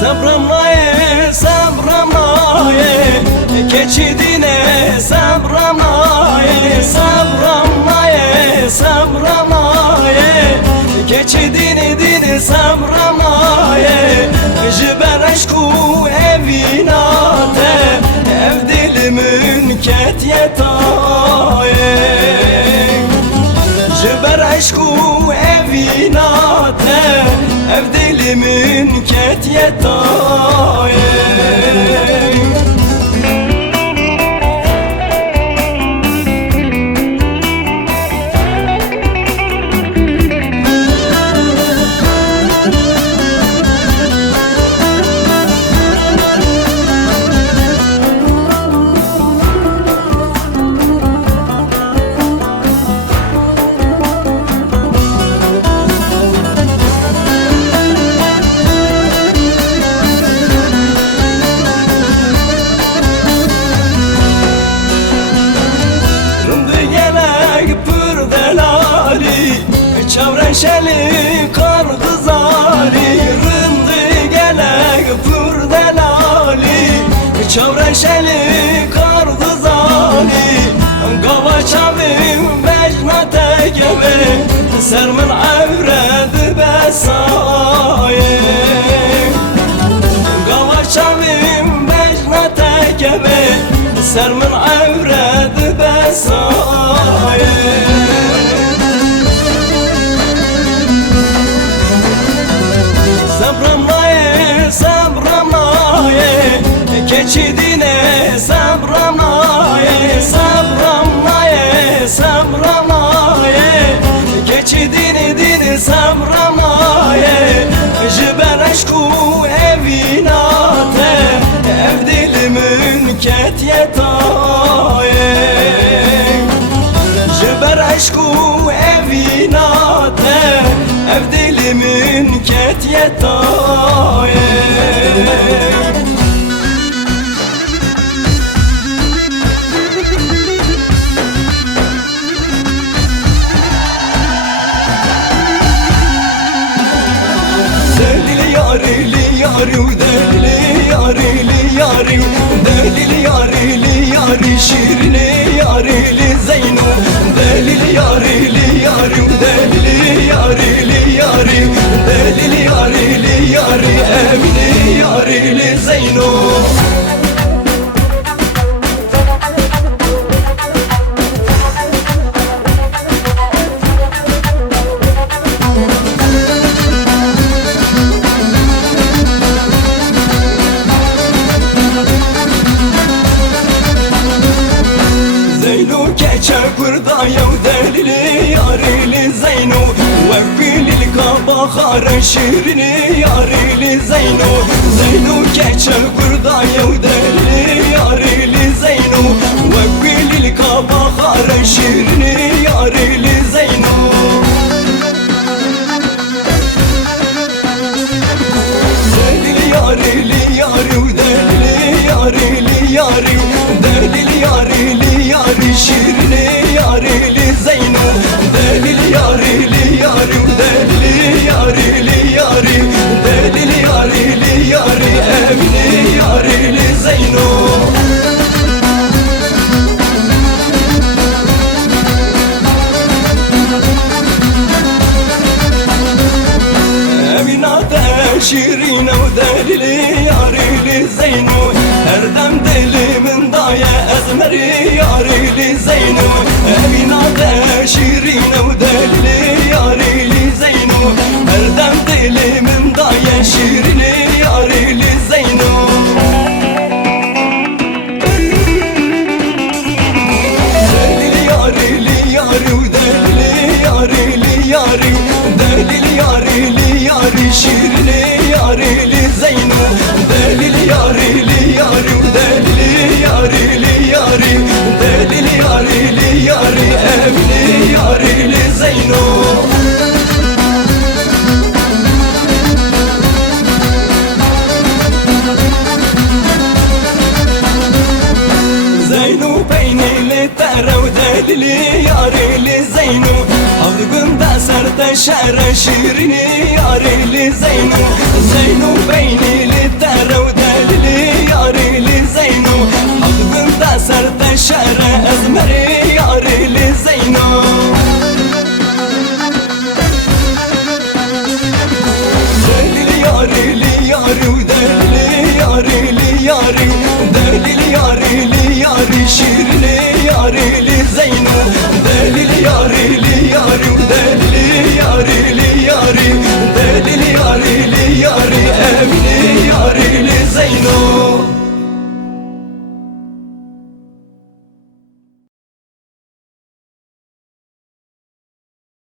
Sabramaye, sabramaye, keçidine sabramaye, sabramaye, sabramaye, keçidini dini sabramaye, jiber aşku evinate, ev dilimin ketyetaye, jiber aşku evinate, ev dilimin ketyetaye. Çavreşeli kar kızari, rındı gelek pürdelali. Çavreşeli kar kızari, gava çavim vecnate geve, sermin evredi besaye. Gava çavim vecnate geve, sermin evredi besaye. Sabramaye, sabramaye, keçidine sabramaye, sabramaye, sabramaye, keçidini dini sabramaye, jiber aşku evinate, ev dilimin ketyetaye, jiber aşku evinate, ev dilimin ketyetaye. Delili yarili yari, delili yarili yari, delili yarili yari, şirini yarili Zeyno, delili yarili yari, delili yarili yari, delili yarili yari, Emine yarili Zeyno. Kurda yav delili yarili Zeyno, vekbilil kabahara şirini yarili Zeyno. Zeyno geçe kurda yav delili yarili Zeyno, vekbilil kabahara şirini yarili Zeyno. Delili yarili yari, delili yarili yari, delili yarili yari, şirini yarili Zeyno, delili yarili yari, delili yarili yari, delili yarili yari, Emine yarili Zeyno. yarili Zeyno Ağzımda serte şere şirini yarili Zeyno Zeyno beynili